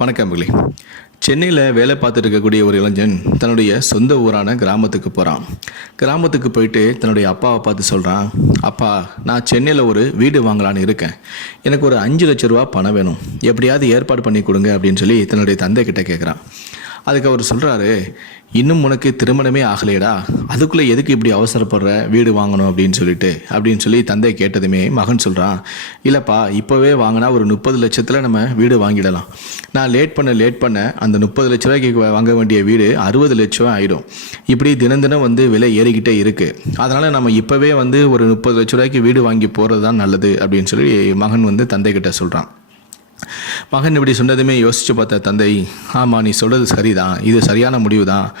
வணக்கம் மகளே சென்னையில் வேலை பார்த்துட்டு இருக்கக்கூடிய ஒரு இளைஞன் தன்னுடைய சொந்த ஊரான கிராமத்துக்கு போகிறான் கிராமத்துக்கு போயிட்டு தன்னுடைய அப்பாவை பார்த்து சொல்கிறான் அப்பா நான் சென்னையில் ஒரு வீடு வாங்கலான்னு இருக்கேன். எனக்கு ஒரு அஞ்சு லட்ச ரூபா பணம் வேணும். எப்படியாவது ஏற்பாடு பண்ணி கொடுங்க அப்படின்னு சொல்லி தன்னுடைய தந்தை கிட்ட கேட்குறான் அதுக்கு அவர் சொல்கிறாரு இன்னும் உனக்கு திருமணமே ஆகலையடா. அதுக்குள்ளே எதுக்கு இப்படி அவசரப்படுற? வீடு வாங்கணும் அப்படின்னு சொல்லிட்டு. அப்படின்னு சொல்லி தந்தை கேட்டதுமே மகன் சொல்கிறான் இல்லைப்பா இப்போவே வாங்கினா ஒரு முப்பது லட்சத்தில் நம்ம வீடு வாங்கிடலாம். நான் லேட் பண்ண லேட் பண்ண அந்த முப்பது லட்ச ரூபாய்க்கு வாங்க வேண்டிய வீடு அறுபது லட்ச ரூபா ஆகிடும் இப்படி தினம் தினம் வந்து விலை ஏறிக்கிட்டே இருக்குது அதனால் நம்ம இப்போவே வந்து ஒரு முப்பது லட்ச ரூபாய்க்கு வீடு வாங்கி போகிறது தான் நல்லது. அப்படின்னு சொல்லி மகன் வந்து தந்தை கிட்ட சொல்கிறான் மகன் இப்படி சொன்னதுமே யோசித்து பார்த்த தந்தை ஆமாம் நீ சொல்கிறது சரிதான். இது சரியான முடிவு தான்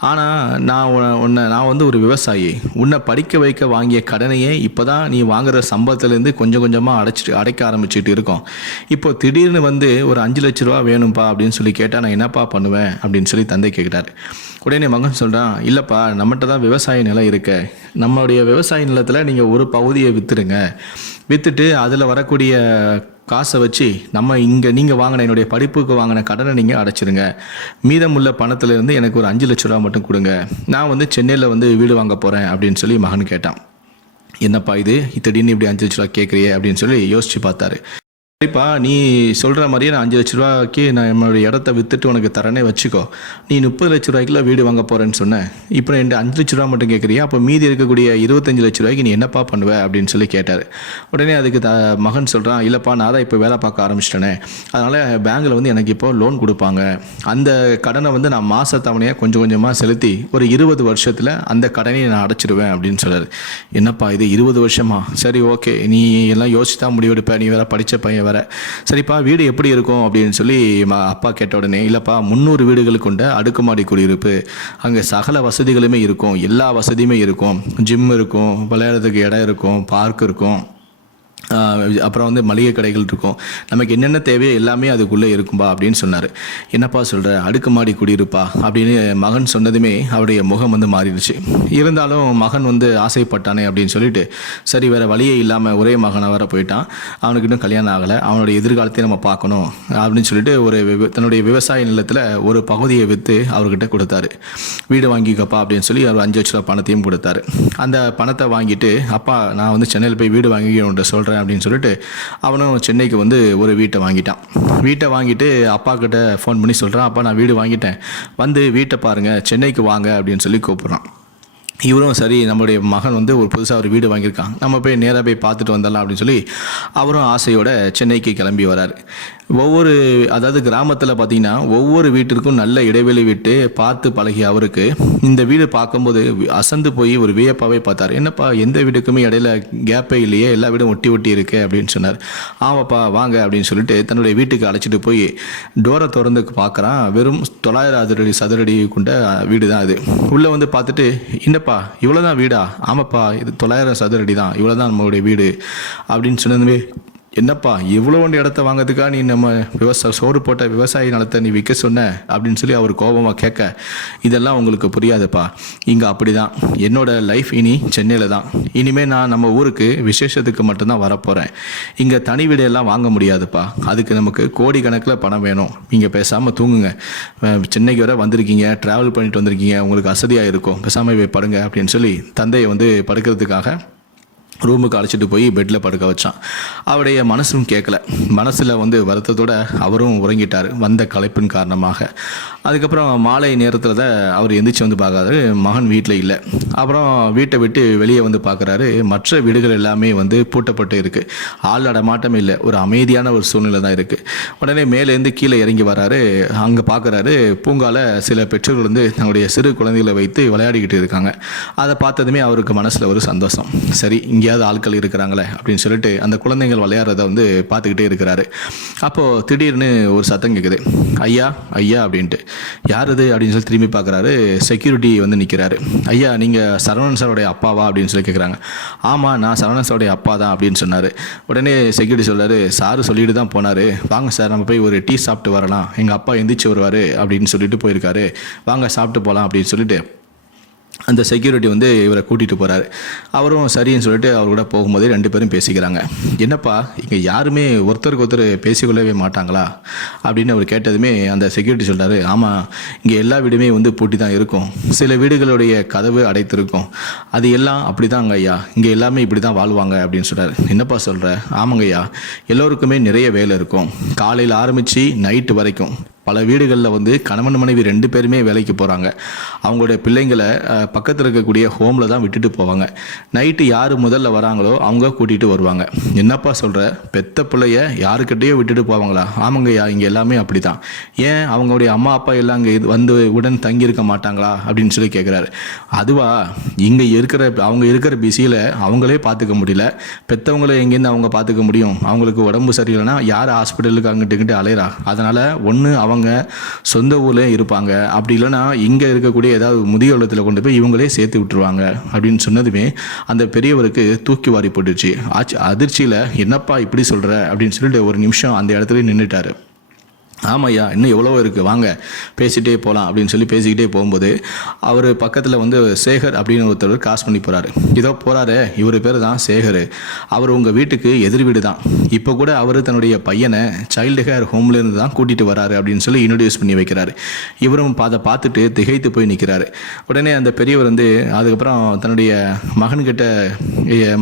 ஆனால் நான் உன்னை- நான் வந்து ஒரு விவசாயி. உன்னை படிக்க வைக்க வாங்கிய கடனையே இப்போ தான் நீ வாங்குற சம்பளத்துலேருந்து கொஞ்சம் கொஞ்சமாக அடைச்சிட்டு அடைக்க ஆரம்பிச்சிட்டு இருக்கோம். இப்போ திடீர்னு வந்து ஒரு அஞ்சு லட்ச ரூபா வேணும்ப்பா அப்படின்னு சொல்லி கேட்டால் நான் என்னப்பா பண்ணுவேன்? அப்படின்னு சொல்லி தந்தை கேட்குறாரு உடனே மகன் சொல்கிறான் இல்லைப்பா நம்மகிட்ட தான் விவசாய நிலம் இருக்கு. நம்மளுடைய விவசாய நிலத்தில் நீங்கள் ஒரு பகுதியை விற்றுருங்க விற்றுட்டு அதில் வரக்கூடிய காசை வச்சு நம்ம இங்கே நீங்கள் வாங்கின என்னுடைய படிப்புக்கு வாங்கின கடனை நீங்கள் அடைச்சிருங்க. மீதமுள்ள பணத்திலேருந்து எனக்கு ஒரு அஞ்சு லட்ச ரூபா மட்டும் கொடுங்க. நான் வந்து சென்னையில் வந்து வீடு வாங்க போகிறேன் அப்படின்னு சொல்லி மகன் கேட்டான். என்னப்பா இது? திடீர்னு இப்படி அஞ்சு லட்ச ரூபா கேட்குறியே அப்படின்னு சொல்லி யோசிச்சு பார்த்தாரு. சரிப்பா நீ சொல்கிற மாதிரியே நான் அஞ்சு லட்ச ரூபாய்க்கு நான் என்னுடைய இடத்த விற்றுட்டு உனக்கு தரனே வச்சுக்கோ. நீ முப்பது லட்ச ரூபாய்க்குலாம் வீடு வாங்க போகிறேன்னு சொன்னேன் இப்போ ரெண்டு அஞ்சு லட்ச ரூபா மட்டும் கேட்குறியா அப்போ மீதி இருக்கக்கூடிய இருபத்தஞ்சு லட்ச ரூபாய்க்கு நீ என்னப்பா பண்ணுவ? அப்படின்னு சொல்லி கேட்டார். உடனே அதுக்கு த மகன் சொல்கிறான் இல்லைப்பா நான் தான் இப்போ வேலை பார்க்க ஆரம்பிச்சிட்டேனே. அதனால் பேங்க்கில் வந்து எனக்கு இப்போ லோன் கொடுப்பாங்க. அந்த கடனை வந்து நான் மாத தவணையாக கொஞ்சம் கொஞ்சமாக செலுத்தி ஒரு இருபது வருஷத்தில் அந்த கடனை நான் அடைச்சிடுவேன் அப்படின்னு சொல்கிறார் என்னப்பா இது இருபது வருஷமா? சரி ஓகே. நீ எல்லாம் யோசிச்சு தான் முடிவெடுப்ப. நீ வேற படித்த பையன் வேற சரிப்பா வீடு எப்படி இருக்கும் அப்படின்னு சொல்லி அப்பா கேட்ட உடனே இல்லைப்பா முந்நூறு வீடுகள் கொண்ட அடுக்குமாடி குடியிருப்பு. அங்கே சகல வசதிகளுமே இருக்கும். எல்லா வசதியுமே இருக்கும். ஜிம் இருக்கும் விளையாடுறதுக்கு இடம் இருக்கும் பார்க் இருக்கும். அப்புறம் வந்து மளிகை கடைகள் இருக்கும். நமக்கு என்னென்ன தேவையோ எல்லாமே அதுக்குள்ளே இருக்கும்பா அப்படின்னு சொன்னார். என்னப்பா சொல்கிற அடுக்குமாடி குடியிருப்பா அப்படின்னு மகன் சொன்னதுமே அவருடைய முகம் வந்து மாறிடுச்சு. இருந்தாலும் மகன் வந்து ஆசைப்பட்டானே அப்படின்னு சொல்லிட்டு சரி வேறு வழியே இல்லாமல் ஒரே மகனாக வர போயிட்டான். அவனுக்கு இன்னும் கல்யாணம் ஆகலை. அவனுடைய எதிர்காலத்தையும் நம்ம பார்க்கணும் அப்படின்னு சொல்லிட்டு ஒரு தன்னுடைய விவசாய நிலத்தில் ஒரு பகுதியை விற்று அவர்கிட்ட கொடுத்தாரு. வீடு வாங்கிக்கப்பா அப்படின்னு சொல்லி அவர் அஞ்சு லட்ச ரூபா பணத்தையும் கொடுத்தாரு. அந்த பணத்தை வாங்கிட்டு அப்பா நான் வந்து சென்னையில் போய் வீடு வாங்கி உன்ட்ட சொல்கிறேன் அப்படின்னு சொல்லிட்டு அவனும் சென்னைக்கு வந்து ஒரு வீட்டை வாங்கிட்டான். வீட்டை வாங்கிட்டு அப்பா கிட்ட ஃபோன் பண்ணி சொல்கிறான் அப்பா நான் வீடு வாங்கிட்டேன். வந்து வீட்டை பாருங்கள் சென்னைக்கு வாங்க அப்படின்னு சொல்லி கூப்பிட்றான். இவரும் சரி நம்மளுடைய மகன் வந்து ஒரு புதுசாக ஒரு வீடு வாங்கியிருக்கான். நம்ம போய் நேராக போய் பார்த்துட்டு வந்துடலாம் அப்படின்னு சொல்லி அவரும் ஆசையோட சென்னைக்கு கிளம்பி வரார். ஒவ்வொரு அதாவது கிராமத்தில் பார்த்தீங்கன்னா ஒவ்வொரு வீட்டிற்கும் நல்ல இடைவெளி விட்டு பார்த்து பழகிய அவருக்கு இந்த வீடு பார்க்கும்போது அசந்து போய் ஒரு வியப்பாவே பார்த்தார். என்னப்பா எந்த வீட்டுக்குமே இடையில கேப்பே இல்லையே எல்லா வீடும் ஒட்டி ஒட்டி இருக்கு அப்படின்னு சொன்னார். ஆமாப்பா வாங்க அப்படின்னு சொல்லிட்டு தன்னுடைய வீட்டுக்கு அழைச்சிட்டு போய் டோரை திறந்து பார்க்குறான். வெறும் தொள்ளாயிரம் சதுரடி சதுரடி கொண்ட வீடு தான் அது. உள்ளே வந்து பார்த்துட்டு என்னப்பா இவ்வளோ தான் வீடா? ஆமாப்பா இது தொள்ளாயிரம் சதுரடி தான் இவ்வளோ தான் நம்மளுடைய வீடு. அப்படின்னு சொன்னதுமே என்னப்பா இவ்வளோ இடத்த வாங்கிறதுக்காக நீ நம்ம விவசாய சோறு போட்ட விவசாய நிலத்தை நீ விற்க சொன்ன? அப்படின்னு சொல்லி அவர் கோபமாக கேட்க இதெல்லாம் உங்களுக்கு புரியாதுப்பா. இங்கே அப்படி தான் என்னோடய லைஃப் இனி சென்னையில் தான். இனிமேல் நான் நம்ம ஊருக்கு விசேஷத்துக்கு மட்டும்தான் வரப்போகிறேன் இங்கே தனி வீடையெல்லாம் வாங்க முடியாதுப்பா. அதுக்கு நமக்கு கோடிக்கணக்கில் பணம் வேணும். நீங்கள் பேசாமல் தூங்குங்க. சென்னைக்கு வர வந்திருக்கீங்க ட்ராவல் பண்ணிட்டு வந்திருக்கீங்க. உங்களுக்கு அசதியாக இருக்கும். பேசாமல் போய் படுங்க. அப்படின்னு சொல்லி தந்தையை வந்து படுக்கிறதுக்காக ரூமுக்கு அழைச்சிட்டு போய் பெட்டில் படுக்க வச்சான். அவருடைய மனசும் கேட்கல மனசில் வந்து வருத்தத்தோட அவரும் உறங்கிட்டார். வந்த களைப்பின் காரணமாக. அதுக்கப்புறம் மாலை நேரத்தில் தான் அவர் எந்திரிச்சு வந்து பார்க்காரு மகன் வீட்டில் இல்லை. அப்புறம் வீட்டை விட்டு வெளியே வந்து பார்க்குறாரு. மற்ற வீடுகள் எல்லாமே வந்து பூட்டப்பட்டு இருக்குது ஆள் நடமாட்டம் இல்லை. ஒரு அமைதியான ஒரு சூழ்நிலை தான் இருக்குது உடனே மேலேருந்து கீழே இறங்கி வராரு. அங்கே பார்க்குறாரு பூங்கால சில பெற்றோர்கள் வந்து தங்களுடைய சிறு குழந்தைகளை வைத்து விளையாடிக்கிட்டு இருக்காங்க. அதை பார்த்ததுமே அவருக்கு மனசில் ஒரு சந்தோஷம். சரி இங்கேயாவது ஆட்கள் இருக்கிறாங்களே அப்படின்னு சொல்லிட்டு அந்த குழந்தைகள் விளையாடுறத வந்து பார்த்துக்கிட்டே இருக்கிறாரு. அப்போது திடீர்னு ஒரு சத்தம் கேட்குது ஐயா ஐயா அப்படின்ட்டு. யார் இது அப்படின்னு சொல்லி திரும்பி பார்க்குறாரு. செக்யூரிட்டி வந்து நிற்கிறாரு. ஐயா நீங்கள் சரவணன் சாரோடைய அப்பாவா அப்படின்னு சொல்லி கேட்குறாங்க ஆமாம் நான் சரவணன் சாரோடைய அப்பா தான் அப்படின்னு சொன்னார். உடனே செக்யூரிட்டி சொல்கிறாரு சார் சொல்லிட்டு தான் போனார். வாங்க சார் நம்ம போய் ஒரு டீ சாப்பிட்டு வரலாம். எங்கள் அப்பா எந்திரிச்சு வருவார் அப்படின்னு சொல்லிட்டு போயிருக்காரு. வாங்க சாப்பிட்டு போகலாம் அப்படின்னு சொல்லிட்டு அந்த செக்யூரிட்டி வந்து இவரை கூட்டிகிட்டு போகிறாரு அவரும் சரின்னு சொல்லிட்டு அவர் கூட போகும்போதே ரெண்டு பேரும் பேசிக்கிறாங்க. என்னப்பா இங்கே யாருமே ஒருத்தருக்கு ஒருத்தர் பேசிக்கொள்ளவே மாட்டாங்களா? அப்படின்னு அவர் கேட்டதுமே அந்த செக்யூரிட்டி சொல்கிறாரு ஆமாம் இங்கே எல்லா வீடுமே வந்து பூட்டி தான் இருக்கும். சில வீடுகளுடைய கதவு அடைத்திருக்கும். அது எல்லாம் அப்படி தாங்க ஐயா. இங்கே எல்லாமே இப்படி தான் வாழ்வாங்க அப்படின்னு சொல்கிறார் என்னப்பா சொல்கிற ஆமாங்கய்யா எல்லோருக்குமே நிறைய வேலை இருக்கும். காலையில் ஆரம்பித்து நைட்டு வரைக்கும். பல வீடுகளில் வந்து கணவன் மனைவி ரெண்டு பேருமே வேலைக்கு போகிறாங்க அவங்களுடைய பிள்ளைங்களை பக்கத்தில் இருக்கக்கூடிய ஹோமில் தான் விட்டுட்டு போவாங்க. நைட்டு யார் முதல்ல வராங்களோ அவங்க கூட்டிகிட்டு வருவாங்க. என்னப்பா சொல்கிற பெத்த பிள்ளைய யாருக்கிட்டேயோ விட்டுட்டு போவாங்களா? ஆமாங்கய்யா இங்கே எல்லாமே அப்படி தான் ஏன் அவங்களுடைய அம்மா அப்பா எல்லாம் இங்கே வந்து உடன் தங்கி இருக்க மாட்டாங்களா? அப்படின்னு சொல்லி கேட்குறாரு அதுவா இங்கே இருக்கிற அவங்க இருக்கிற பிஸியில் அவங்களே பார்த்துக்க முடியல. பெற்றவங்களை எங்கேருந்து அவங்க பார்த்துக்க முடியும்? அவங்களுக்கு உடம்பு சரியில்லைன்னா யார் ஹாஸ்பிட்டலுக்கு அங்கிட்டு அலையிறா? அதனால் ஒன்று அவங்க அவங்க சொந்த ஊர்லேயும் இருப்பாங்க. அப்படி இல்லைன்னா இங்கே இருக்கக்கூடிய ஏதாவது முதிய இல்லத்தில் கொண்டு போய் இவங்களே சேர்த்து விட்டுருவாங்க அப்படின்னு சொன்னதுமே அந்த பெரியவருக்கு தூக்கி வாரி போட்டுச்சு ஆச்சு அதிர்ச்சியில் என்னப்பா இப்படி சொல்கிற அப்படின்னு சொல்லிட்டு ஒரு நிமிஷம் அந்த இடத்துல நின்றுட்டாரு ஆமாய்யா இன்னும் எவ்வளோ இருக்குது வாங்க பேசிகிட்டே போகலாம் அப்படின்னு சொல்லி பேசிக்கிட்டே போகும்போது அவர் பக்கத்தில் வந்து சேகர் அப்படின்னு ஒருத்தர் காசு பண்ணி போகிறாரு இதோ போகிறாரு இவர் பேர் தான் சேகர். அவர் உங்கள் வீட்டுக்கு எதிர் வீடு தான். இப்போ கூட அவர் தன்னுடைய பையனை சைல்டு கேர் ஹோம்லேருந்து தான் கூட்டிகிட்டு வராரு அப்படின்னு சொல்லி இன்ட்ரடியூஸ் பண்ணி வைக்கிறாரு. இவரும் அதை பார்த்துட்டு திகைத்து போய் நிற்கிறாரு உடனே அந்த பெரியவர் வந்து அதுக்கப்புறம் தன்னுடைய மகன்கிட்ட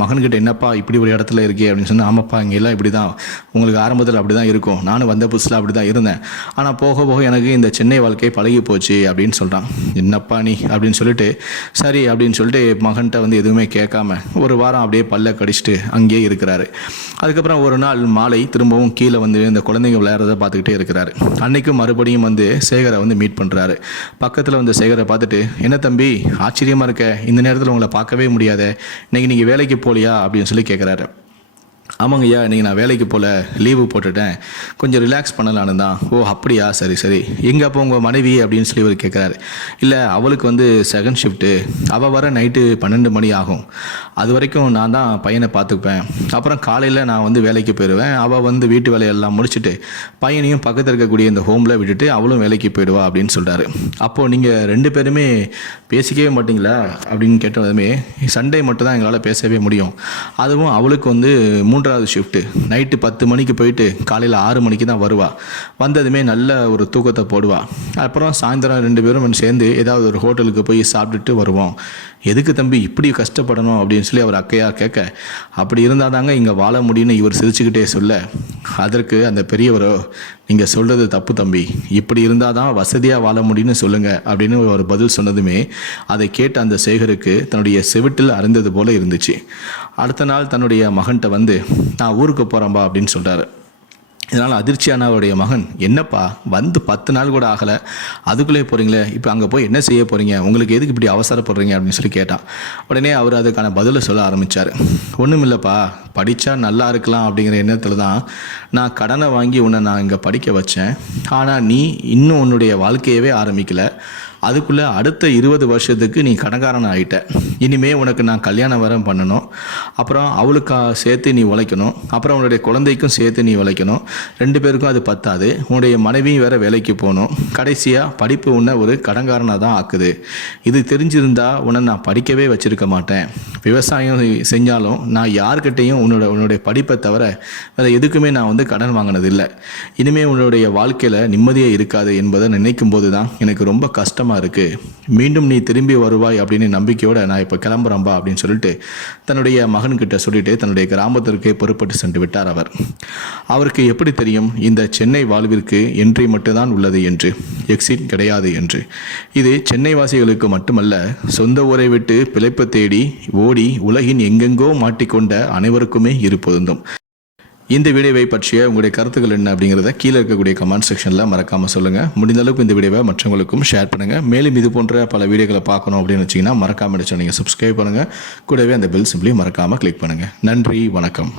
மகன்கிட்ட என்னப்பா இப்படி ஒரு இடத்துல இருக்கே? அப்படின்னு சொன்னால் ஆமாப்பா இங்கே எல்லாம் இப்படி தான் உங்களுக்கு ஆரம்பத்தில் அப்படி தான் இருக்கும். நானும் வந்த புதுசில் அப்படி தான் இருந்தேன். ஆனால் போக போக எனக்கு இந்த சென்னை வாழ்க்கை பழகி போச்சு அப்படின்னு சொல்கிறான் என்னப்பா நீ? அப்படின்னு சொல்லிட்டு சரி அப்படின்னு சொல்லிட்டு மகன்கிட்ட வந்து எதுவுமே கேட்காம ஒரு வாரம் அப்படியே பல்ல கடிச்சிட்டு அங்கேயே இருக்கிறாரு. அதுக்கப்புறம் ஒரு நாள் மாலை திரும்பவும் கீழே வந்து இந்த குழந்தைங்க விளையாடுறத பார்த்துக்கிட்டே இருக்கிறாரு. அன்னைக்கும் மறுபடியும் வந்து சேகரை வந்து மீட் பண்ணுறாரு பக்கத்தில் வந்து சேகரை பார்த்துட்டு என்ன தம்பி ஆச்சரியமாக இருக்க? இந்த நேரத்தில் உங்களை பார்க்கவே முடியாத. இன்னைக்கு நீங்கள் வேலைக்கு போகலையா அப்படின்னு சொல்லி கேட்குறாரு ஆமாங்கய்யா இன்றைக்கி நான் வேலைக்கு போல லீவு போட்டுட்டேன். கொஞ்சம் ரிலாக்ஸ் பண்ணலான்னு தான். ஓ அப்படியா? சரி சரி. எங்கே அப்போ உங்கள் மனைவி அப்படின்னு சொல்லி இவர் கேட்குறாரு இல்லை அவளுக்கு வந்து செகண்ட் ஷிஃப்ட்டு அவள் வர நைட்டு பன்னெண்டு மணி ஆகும். அது வரைக்கும் நான் தான் பையனை பார்த்துப்பேன். அப்புறம் காலையில் நான் வந்து வேலைக்கு போயிடுவேன் அவள் வந்து வீட்டு வேலையெல்லாம் முடிச்சுட்டு பையனையும் பக்கத்தில் இருக்கக்கூடிய இந்த ஹோமில் விட்டுட்டு அவளும் வேலைக்கு போயிடுவா அப்படின்னு சொல்கிறாரு அப்போது நீங்கள் ரெண்டு பேருமே பேசிக்கவே மாட்டிங்களா? அப்படின்னு கேட்டதுமே சண்டே மட்டும் தான் எங்களால் பேசவே முடியும். அதுவும் அவளுக்கு வந்து மூணு மூன்றாவது ஷிஃப்ட்டு நைட்டு பத்து மணிக்கு போயிட்டு காலையில் ஆறு மணிக்கு தான் வருவாள் வந்ததுமே நல்ல ஒரு தூக்கத்தை போடுவாள் அப்புறம் சாயந்தரம் ரெண்டு பேரும் சேர்ந்து ஏதாவது ஒரு ஹோட்டலுக்கு போய் சாப்பிட்டுட்டு வருவோம். எதுக்கு தம்பி இப்படி கஷ்டப்படணும்? அப்படின்னு சொல்லி அவர் அக்கையாக கேட்க அப்படி இருந்தால் தாங்க இங்கே வாழ முடியும்னு இவர் சிரிச்சுக்கிட்டே சொல்ல அதற்கு அந்த பெரியவரோ நீங்கள் சொல்கிறது தப்பு தம்பி. இப்படி இருந்தால் தான் வசதியாக வாழ முடியும்னு சொல்லுங்கள் அப்படின்னு ஒரு பதில் சொன்னதுமே அதை கேட்ட அந்த சேகருக்கு தன்னுடைய செவிட்டில் அருந்தது போல இருந்துச்சு. அடுத்த நாள் தன்னுடைய மகன்கிட்ட வந்து நான் ஊருக்கு போகிறேன்பா அப்படின்னு சொல்கிறாரு இதனால் அதிர்ச்சியான அவருடைய மகன் என்னப்பா வந்து பத்து நாள் கூட ஆகலை. அதுக்குள்ளே போகிறீங்களே இப்போ அங்கே போய் என்ன செய்ய போகிறீங்க உங்களுக்கு எதுக்கு இப்படி அவசரப்படுறீங்க? அப்படின்னு சொல்லி கேட்டான். உடனே அவர் அதுக்கான பதிலை சொல்ல ஆரம்பித்தார் ஒன்றும் இல்லைப்பா படித்தா நல்லா இருக்கலாம் அப்படிங்கிற எண்ணத்தில் தான் நான் கடனை வாங்கி உன்னை நான் இங்கே படிக்க வச்சேன். ஆனால் நீ இன்னும் உன்னுடைய வாழ்க்கையவே ஆரம்பிக்கலை. அதுக்குள்ளே அடுத்த இருபது வருஷத்துக்கு நீ கடன்காரன் ஆகிட்ட இனிமே உனக்கு நான் கல்யாணம் வரம் பண்ணணும். அப்புறம் அவளுக்கா சேர்த்து நீ உழைக்கணும். அப்புறம் உன்னுடைய குழந்தைக்கும் சேர்த்து நீ உழைக்கணும். ரெண்டு பேருக்கும் அது பத்தாது. உன்னுடைய மனைவியும் வேற வேலைக்கு போகணும். கடைசியாக படிப்பு உன்னை ஒரு கடன்காரனாக தான் ஆக்குது. இது தெரிஞ்சிருந்தா உன்னை நான் படிக்கவே வச்சிருக்க மாட்டேன். விவசாயம் செஞ்சாலும் நான் யார்கிட்டையும் உன்னோட உன்னுடைய படிப்பை தவிர வேறு எதுக்குமே நான் வந்து கடன் வாங்கினது இல்லை இனிமேல் உன்னுடைய வாழ்க்கையில் நிம்மதியே இருக்காது என்பதை நினைக்கும் போது தான் எனக்கு ரொம்ப கஷ்டமாக இருக்குது மீண்டும் நீ திரும்பி வருவாய் அப்படின்னு நம்பிக்கையோடு நான் இப்போ கிளம்புறேன்பா அப்படின்னு சொல்லிட்டு தன்னுடைய மகன்கிட்ட சொல்லிட்டு தன்னுடைய கிராமத்திற்கே பொறுப்பட்டு சென்று விட்டார் அவர். அவருக்கு எப்படி தெரியும் இந்த சென்னை வாழ்விற்கு என்ட்ரி மட்டும்தான் உள்ளது என்று? எக்ஸிட் கிடையாது என்று. இது சென்னை வாசிகளுக்கு மட்டுமல்ல சொந்த ஊரை விட்டு பிழைப்பு தேடி ஓடி உலகின் எங்கெங்கோ மாட்டிக்கொண்ட அனைவருக்குமே இரு பொருந்தும். இந்த வீடியோவை பற்றிய உங்களுடைய கருத்துக்கள் என்ன அப்படிங்கிறத கீழே இருக்கக்கூடிய கமெண்ட் செக்ஷனில் மறக்காமல் சொல்லுங்கள் முடிந்த அளவுக்கு இந்த வீடியோவை மற்றவங்களுக்கும் ஷேர் பண்ணுங்கள் மேலும் இது போன்ற பல வீடியோக்களை பார்க்கணும் அப்படின்னு வச்சிங்கன்னா மறக்காமல் நீங்கள் சப்ஸ்கிரைப் பண்ணுங்கள் கூடவே அந்த பெல் சிம்பிளையும் மறக்காமல் கிளிக் பண்ணுங்கள் நன்றி வணக்கம்.